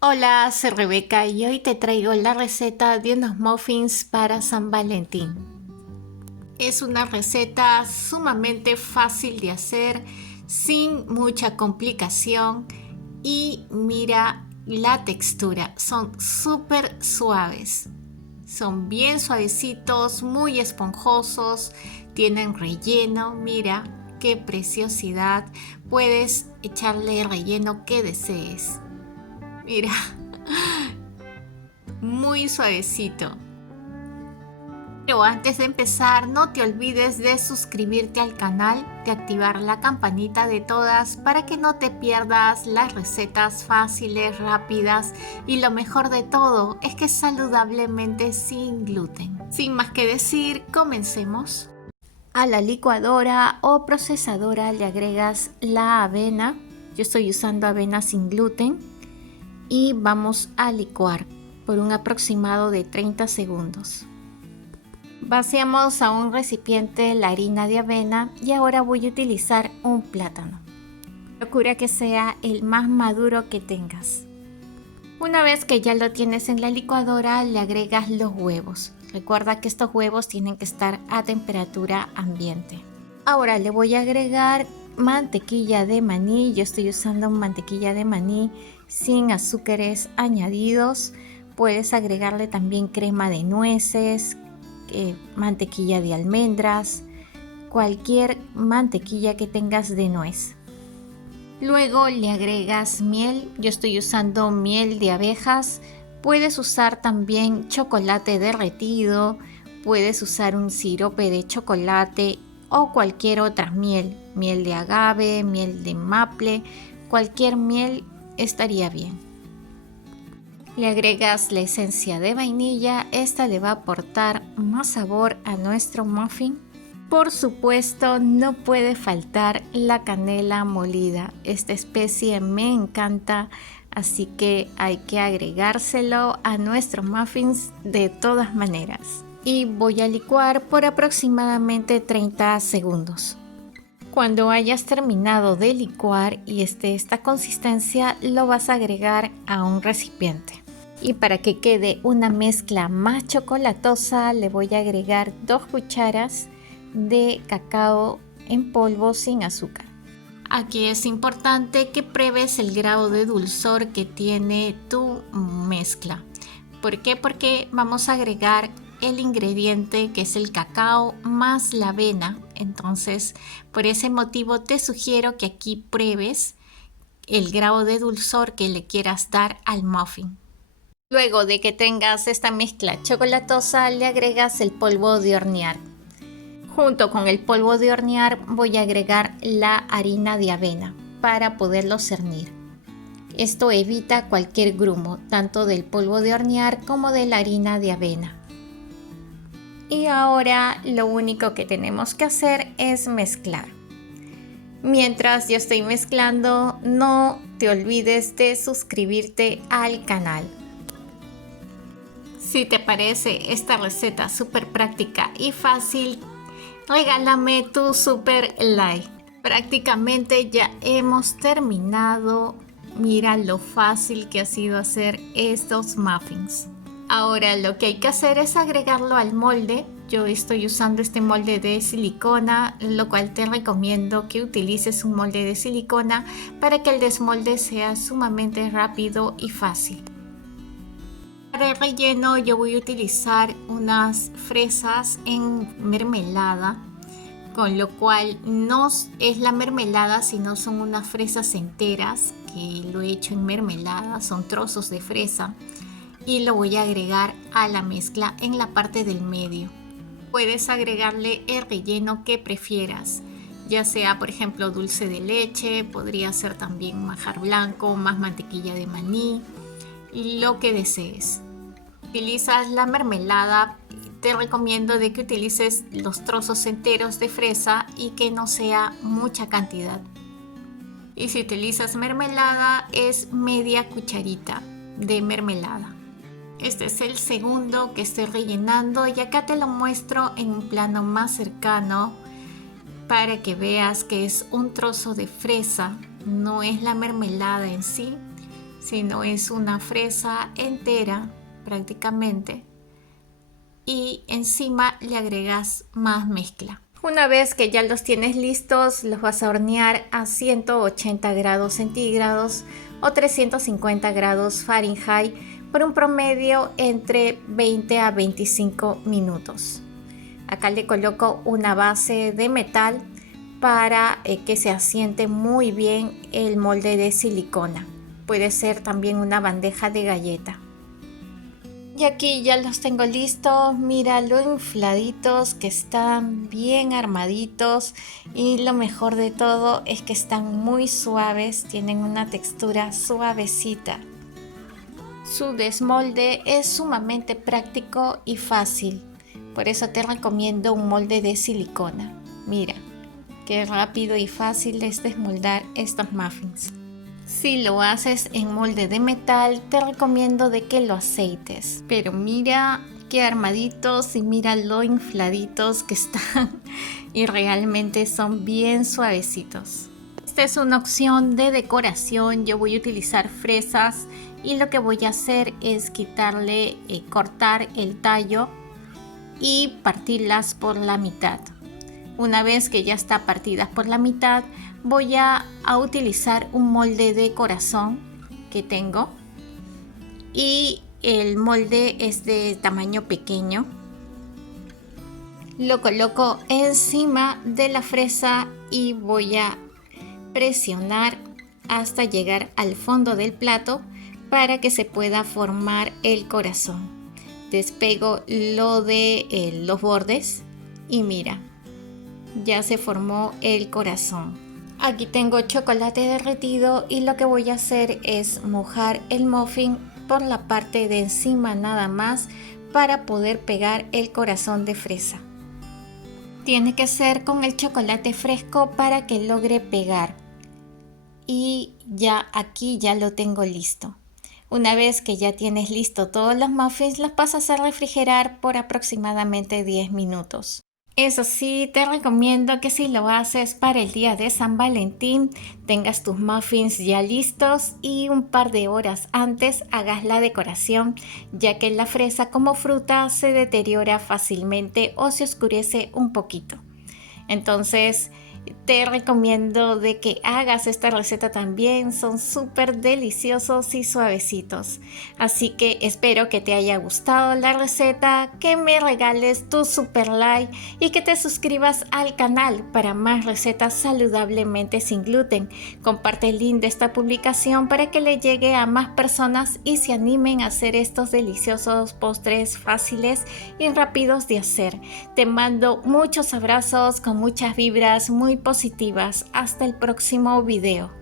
Hola, soy Rebeca y hoy te traigo la receta de unos muffins para San Valentín. Es una receta sumamente fácil de hacer, sin mucha complicación y mira la textura, son súper suaves. Son bien suavecitos, muy esponjosos, tienen relleno, mira qué preciosidad. Puedes echarle el relleno que desees. Mira, muy suavecito. Pero antes de empezar, no te olvides de suscribirte al canal, de activar la campanita de todas para que no te pierdas las recetas fáciles, rápidas y lo mejor de todo es que es saludablemente sin gluten. Sin más que decir, comencemos. A la licuadora o procesadora le agregas la avena. Yo estoy usando avena sin gluten y vamos a licuar por un aproximado de 30 segundos. Vaciamos a un recipiente la harina de avena y ahora voy a utilizar un plátano. Procura que sea el más maduro que tengas. Una vez que ya lo tienes en la licuadora, le agregas los huevos. Recuerda que estos huevos tienen que estar a temperatura ambiente. Ahora le voy a agregar mantequilla de maní. Yo estoy usando mantequilla de maní sin azúcares añadidos. Puedes agregarle también crema de nueces, mantequilla de almendras, cualquier mantequilla que tengas de nuez. Luego le agregas miel. Yo estoy usando miel de abejas. Puedes usar también chocolate derretido. Puedes usar un sirope de chocolate o cualquier otra miel. Miel de agave, miel de maple. Cualquier miel estaría bien. Le agregas la esencia de vainilla. Esta le va a aportar más sabor a nuestro muffin. Por supuesto, no puede faltar la canela molida. Esta especie me encanta, así que hay que agregárselo a nuestros muffins de todas maneras. Y voy a licuar por aproximadamente 30 segundos. Cuando hayas terminado de licuar y esté esta consistencia, lo vas a agregar a un recipiente. Y para que quede una mezcla más chocolatosa, le voy a agregar 2 cucharas de cacao en polvo sin azúcar. Aquí es importante que pruebes el grado de dulzor que tiene tu mezcla. ¿Por qué? Porque vamos a agregar el ingrediente que es el cacao más la avena. Entonces, por ese motivo te sugiero que aquí pruebes el grado de dulzor que le quieras dar al muffin. Luego de que tengas esta mezcla chocolatosa, le agregas el polvo de hornear. Junto con el polvo de hornear voy a agregar la harina de avena para poderlo cernir. Esto evita cualquier grumo, tanto del polvo de hornear como de la harina de avena. Y ahora lo único que tenemos que hacer es mezclar. Mientras yo estoy mezclando, no te olvides de suscribirte al canal. Si te parece esta receta súper práctica y fácil, regálame tu super like. Prácticamente ya hemos terminado. Mira lo fácil que ha sido hacer estos muffins. Ahora lo que hay que hacer es agregarlo al molde. Yo estoy usando este molde de silicona, lo cual te recomiendo que utilices un molde de silicona para que el desmolde sea sumamente rápido y fácil. Para el relleno yo voy a utilizar unas fresas en mermelada, con lo cual no es la mermelada, sino son unas fresas enteras que lo he hecho en mermelada, son trozos de fresa y lo voy a agregar a la mezcla en la parte del medio. Puedes agregarle el relleno que prefieras, ya sea por ejemplo dulce de leche, podría ser también manjar blanco, más mantequilla de maní, lo que desees. Utilizas la mermelada, te recomiendo de que utilices los trozos enteros de fresa y que no sea mucha cantidad. Y si utilizas mermelada es media cucharita de mermelada. Este es el segundo que estoy rellenando y acá te lo muestro en un plano más cercano para que veas que es un trozo de fresa, no es la mermelada en sí. sino es una fresa entera prácticamente, y encima le agregas más mezcla. Una vez que ya los tienes listos, los vas a hornear a 180 grados centígrados o 350 grados Fahrenheit por un promedio entre 20 a 25 minutos. Acá le coloco una base de metal para que se asiente muy bien el molde de silicona. Puede ser también una bandeja de galleta. Y aquí ya los tengo listos. Mira lo infladitos que están, bien armaditos, y lo mejor de todo es que están muy suaves, tienen una textura suavecita. Su desmolde es sumamente práctico y fácil, por eso te recomiendo un molde de silicona. Mira qué rápido y fácil es desmoldar estos muffins. Si lo haces en molde de metal, te recomiendo de que lo aceites. Pero mira qué armaditos y mira lo infladitos que están y realmente son bien suavecitos. Esta es una opción de decoración. Yo voy a utilizar fresas y lo que voy a hacer es cortar el tallo y partirlas por la mitad. Una vez que ya está partidas por la mitad, voy a utilizar un molde de corazón que tengo, y el molde es de tamaño pequeño. Lo coloco encima de la fresa y voy a presionar hasta llegar al fondo del plato para que se pueda formar el corazón. Despego lo de los bordes y mira, ya se formó el corazón. Aquí tengo chocolate derretido y lo que voy a hacer es mojar el muffin por la parte de encima nada más para poder pegar el corazón de fresa. Tiene que ser con el chocolate fresco para que logre pegar. Y ya aquí ya lo tengo listo. Una vez que ya tienes listo todos los muffins, los pasas a refrigerar por aproximadamente 10 minutos. Eso sí, te recomiendo que si lo haces para el día de San Valentín, tengas tus muffins ya listos y un par de horas antes hagas la decoración, ya que la fresa como fruta se deteriora fácilmente o se oscurece un poquito. Entonces, te recomiendo de que hagas esta receta también, son súper deliciosos y suavecitos. Así que espero que te haya gustado la receta, que me regales tu super like y que te suscribas al canal para más recetas saludablemente sin gluten. Comparte el link de esta publicación para que le llegue a más personas y se animen a hacer estos deliciosos postres fáciles y rápidos de hacer. Te mando muchos abrazos con muchas vibras muy positivas. Hasta el próximo video.